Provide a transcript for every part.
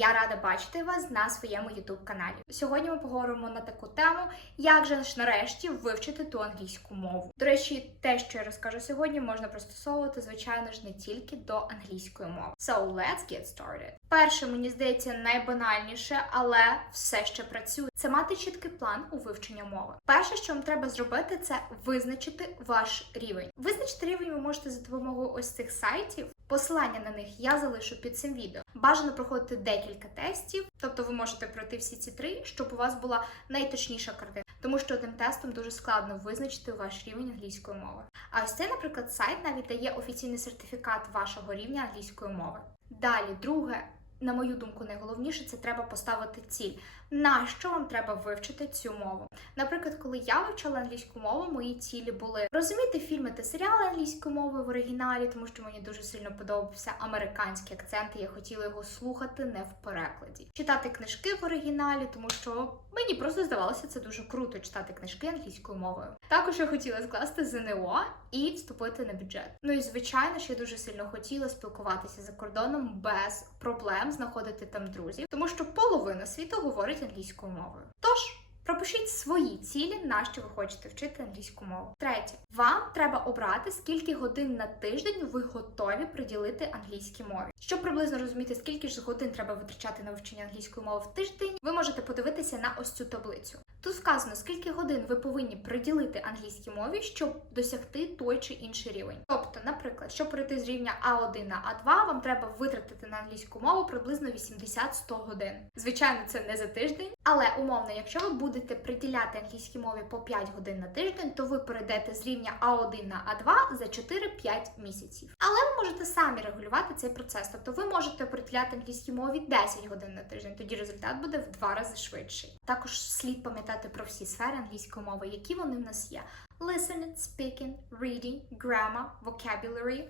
Я рада бачити вас на своєму youtube каналі. Сьогодні ми поговоримо на таку тему, як же ж нарешті вивчити ту англійську мову. До речі, те, що я розкажу сьогодні, можна пристосовувати, звичайно ж, не тільки до англійської мови. So let's get started. Перше, мені здається, найбанальніше, але все ще працює. Це мати чіткий план у вивченні мови. Перше, що вам треба зробити, це визначити ваш рівень. Визначити рівень ви можете за допомогою ось цих сайтів. Посилання на них я залишу під цим відео. Бажано проходити декілька тестів, тобто ви можете пройти всі ці три, щоб у вас була найточніша картина. Тому що одним тестом дуже складно визначити ваш рівень англійської мови. А ось цей, наприклад, сайт навіть дає офіційний сертифікат вашого рівня англійської мови. Далі, друге, на мою думку, найголовніше це треба поставити ціль. На що вам треба вивчити цю мову? Наприклад, коли я вивчала англійську мову, мої цілі були розуміти фільми та серіали англійською мовою в оригіналі, тому що мені дуже сильно подобався американський акцент, і я хотіла його слухати не в перекладі. Читати книжки в оригіналі, тому що мені просто здавалося це дуже круто читати книжки англійською мовою. Також я хотіла скласти ЗНО і вступити на бюджет. Ну і звичайно, що я дуже сильно хотіла спілкуватися за кордоном без проблем, знаходити там друзів, тому що половина світу говорить англійською мовою. Тож. Пропишіть свої цілі, на що ви хочете вчити англійську мову. Третє, вам треба обрати, скільки годин на тиждень ви готові приділити англійській мові. Щоб приблизно розуміти, скільки ж годин треба витрачати на вивчення англійської мови в тиждень, ви можете подивитися на ось цю таблицю. Тут вказано, скільки годин ви повинні приділити англійській мові, щоб досягти той чи інший рівень. Тобто, наприклад, щоб перейти з рівня А1 на А2, вам треба витратити на англійську мову приблизно 80-100 годин. Звичайно, це не за тиждень, але умовно, якщо ви будете приділяти англійській мові по 5 годин на тиждень, то ви перейдете з рівня А1 на А2 за 4-5 місяців. Але ви можете самі регулювати цей процес. Тобто ви можете приділяти англійській мові 10 годин на тиждень, тоді результат буде в два рази швидший. Також слід пам'ятати про всі сфери англійської мови, які вони в нас є: listening, speaking, reading, grammar, vocabulary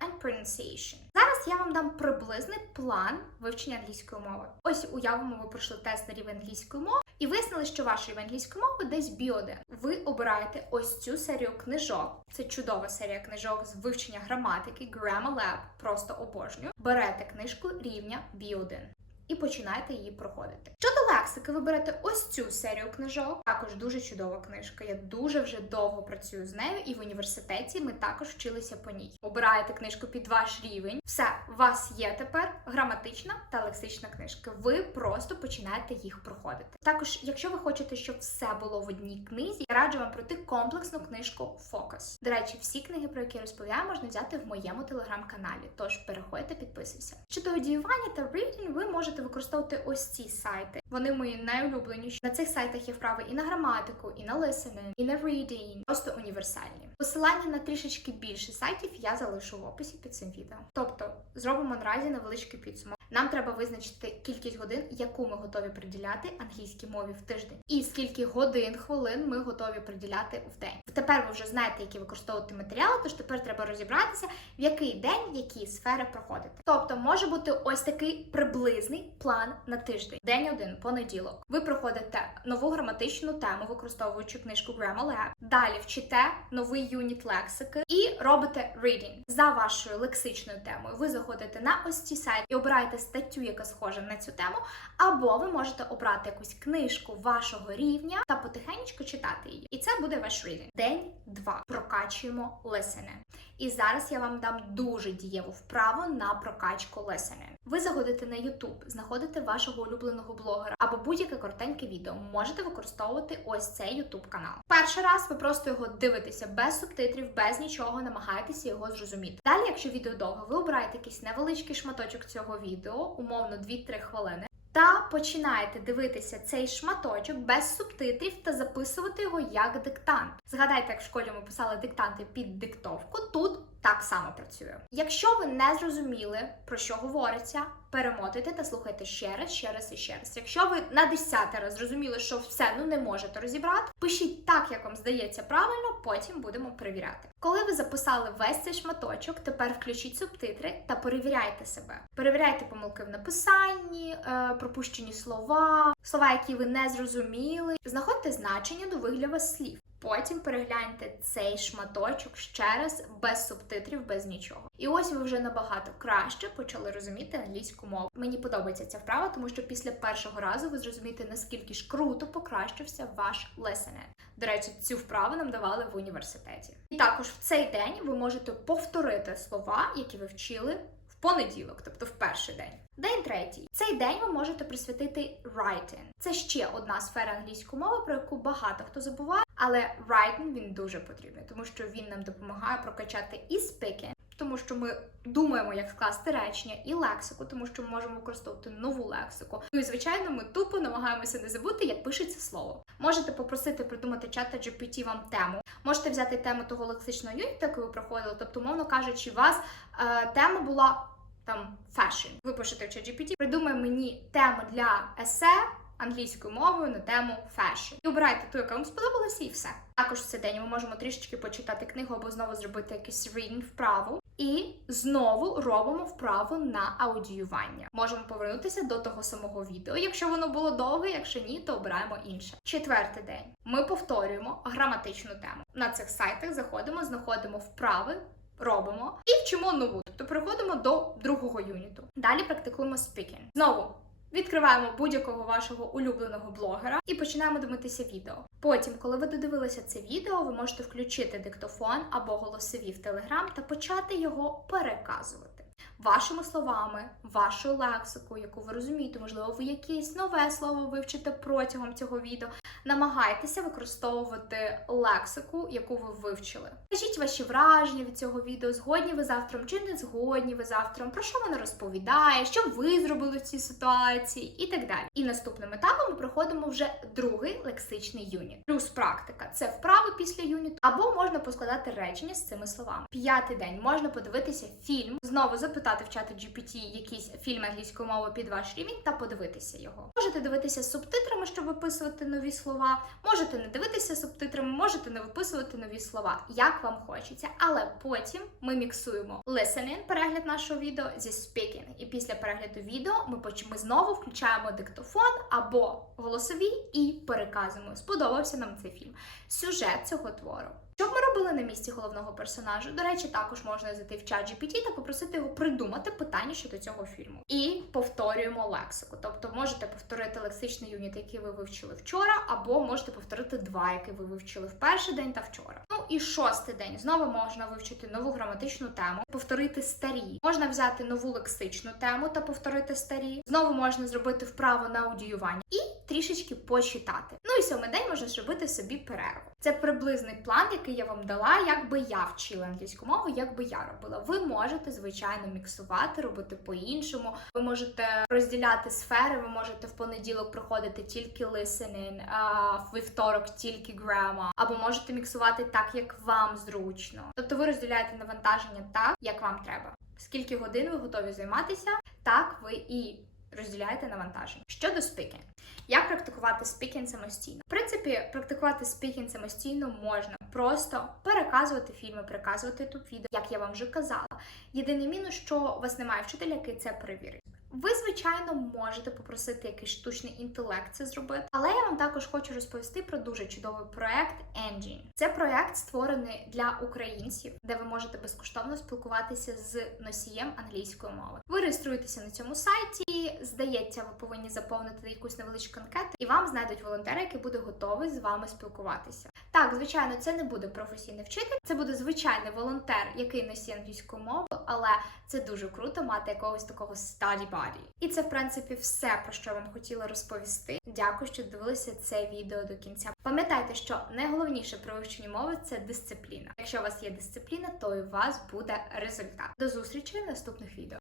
and pronunciation. Зараз я вам дам приблизний план вивчення англійської мови. Ось уявимо, ви пройшли тест на рівень англійської мови і вияснили, що ваш рівень англійської мови десь B1. Ви обираєте ось цю серію книжок. Це чудова серія книжок з вивчення граматики, Grammar Lab, просто обожнюю. Берете книжку рівня B1 і починаєте її проходити. Щодо лексики, ви берете ось цю серію книжок. Також дуже чудова книжка. Я дуже вже довго працюю з нею, і в університеті ми також вчилися по ній. Обираєте книжку під ваш рівень. Все, у вас є тепер граматична та лексична книжка. Ви просто починаєте їх проходити. Також, якщо ви хочете, щоб все було в одній книзі, я раджу вам пройти комплексну книжку Фокус. До речі, всі книги, про які розповідаю, можна взяти в моєму телеграм-каналі. Тож переходьте, підписуйся. Щодо одіювання та reading, ви можете використовувати ось ці сайти. Вони мої найулюбленіші. На цих сайтах є вправи і на граматику, і на listening, і на reading. Просто універсальні. Посилання на трішечки більше сайтів я залишу в описі під цим відео. Тобто зробимо наразі невеличкий підсумок. Нам треба визначити кількість годин, яку ми готові приділяти англійській мові в тиждень, і скільки годин, хвилин ми готові приділяти в день. Тепер ви вже знаєте, які використовувати матеріали, тож тепер треба розібратися, в який день які сфери проходити. Тобто може бути ось такий приблизний план на тиждень. День один, понеділок. Ви проходите нову граматичну тему, використовуючи книжку Grammar Lab. Далі вчите новий юніт лексики і робите reading. За вашою лексичною темою. Ви заходите на ось ці сайт і обираєте статтю, яка схожа на цю тему, або ви можете обрати якусь книжку вашого рівня та потихеньку читати її. І це буде ваш reading. День 2. Прокачуємо listening. І зараз я вам дам дуже дієву вправу на прокачку listening. Ви заходите на YouTube, знаходите вашого улюбленого блогера або будь-яке коротеньке відео. Можете використовувати ось цей YouTube канал. Перший раз ви просто його дивитеся без субтитрів, без нічого, намагаєтеся його зрозуміти. Далі, якщо відео довго, ви обираєте якийсь невеличкий шматочок цього відео, умовно 2-3 хвилини. Та починаєте дивитися цей шматочок без субтитрів та записувати його як диктант. Згадайте, як в школі ми писали диктанти під диктовку. Тут так само працює. Якщо ви не зрозуміли, про що говориться, перемотуйте та слухайте ще раз, ще раз і ще раз. Якщо ви на десятий раз зрозуміли, що все ну не можете розібрати, пишіть так, як вам здається правильно, потім будемо перевіряти. Коли ви записали весь цей шматочок, тепер включіть субтитри та перевіряйте себе. Перевіряйте помилки в написанні, е, пропущені слова, слова, які ви не зрозуміли. Знаходьте значення для вас слів. Потім перегляньте цей шматочок ще раз без субтитрів, без нічого. І ось ви вже набагато краще почали розуміти англійську мову. Мені подобається ця вправа, тому що після першого разу ви зрозумієте, наскільки ж круто покращився ваш listening. До речі, цю вправу нам давали в університеті. І також в цей день ви можете повторити слова, які ви вчили понеділок, тобто в перший день. День третій. Цей день ви можете присвятити writing. Це ще одна сфера англійської мови, про яку багато хто забуває, але writing він дуже потрібний, тому що він нам допомагає прокачати і speaking, тому що ми думаємо, як скласти речення, і лексику, тому що ми можемо використовувати нову лексику. Ну і звичайно, ми тупо намагаємося не забути, як пишеться слово. Можете попросити придумати чата GPT вам тему. Можете взяти тему того лексичного юніту, яку ви проходили. Тобто, мовно кажучи, у вас е, тема була там fashion. Ви пишете в чат GPT, придумай мені тему для есе англійською мовою на тему fashion. І обирайте ту, яка вам сподобалася, і все. Також в цей день ми можемо трішечки почитати книгу або знову зробити якийсь reading вправу. І знову робимо вправу на аудіювання. Можемо повернутися до того самого відео. Якщо воно було довге, якщо ні, то обираємо інше. Четвертий день. Ми повторюємо граматичну тему. На цих сайтах заходимо, знаходимо вправи. Робимо і вчимо нову, тобто переходимо до другого юніту. Далі практикуємо спікінг. Знову відкриваємо будь-якого вашого улюбленого блогера і починаємо дивитися відео. Потім, коли ви додивилися це відео, ви можете включити диктофон або голосові в Телеграм та почати його переказувати. Вашими словами, вашою лексикою, яку ви розумієте, можливо, ви якесь нове слово вивчите протягом цього відео. Намагайтеся використовувати лексику, яку ви вивчили. Кажіть ваші враження від цього відео, згодні ви завтра чи не згодні ви завтра, про що воно розповідає, що ви зробили в цій ситуації, і так далі. І наступним етапом ми проходимо вже другий лексичний юніт. Плюс практика це вправи після юніту, або можна поскладати речення з цими словами. П'ятий день можна подивитися фільм, знову запитати в чату GPT якийсь фільм англійською мовою під ваш рівень та подивитися його. Можете дивитися субтитрами, щоб виписувати нові слова. Можете не дивитися субтитрами, можете не виписувати нові слова, як вам хочеться. Але потім ми міксуємо listening, перегляд нашого відео зі speaking. І після перегляду відео ми ми знову включаємо диктофон або голосові і переказуємо. Сподобався нам цей фільм. Сюжет цього твору. Що б ми робили на місці головного персонажа? До речі, також можна зайти в чат GPT та попросити його придумати питання щодо цього фільму. І повторюємо лексику. Тобто можете повторити лексичний юніт, який ви вивчили вчора, або можете повторити два, які ви вивчили в перший день та вчора. Ну і шостий день знову можна вивчити нову граматичну тему, повторити старі. Можна взяти нову лексичну тему та повторити старі. Знову можна зробити вправу на аудіювання і трішечки почитати. Ну і сьомий день можна зробити собі перерву. Це приблизний план, який я вам дала, якби я вчила англійську мову, як би я робила. Ви можете звичайно міксувати, робити по-іншому. Ви можете розділяти сфери. Ви можете в понеділок проходити тільки listening, а в вівторок тільки grammar, або можете міксувати так, як вам зручно. Тобто ви розділяєте навантаження так, як вам треба. Скільки годин ви готові займатися, так ви і розділяєте навантаження. Щодо speaking. Як практикувати спікінг самостійно? В принципі, практикувати спікінг самостійно можна просто переказувати фільми, переказувати тут відео, як я вам вже казала. Єдиний мінус, що у вас немає вчителя, який це перевірить. Ви, звичайно, можете попросити якийсь штучний інтелект це зробити, але я вам також хочу розповісти про дуже чудовий проект Engine. Це проект створений для українців, де ви можете безкоштовно спілкуватися з носієм англійської мови. Ви реєструєтеся на цьому сайті. Здається, ви повинні заповнити якусь невеличку анкету, і вам знайдуть волонтера, який буде готовий з вами спілкуватися. Так, звичайно, це не буде професійний вчитель, це буде звичайний волонтер, який носіє англійську мову, але це дуже круто мати якогось такого study buddy. І це, в принципі, все про що я вам хотіла розповісти. Дякую, що дивилися це відео до кінця. Пам'ятайте, що найголовніше при вивченні мови це дисципліна. Якщо у вас є дисципліна, то і у вас буде результат. До зустрічі в наступних відео.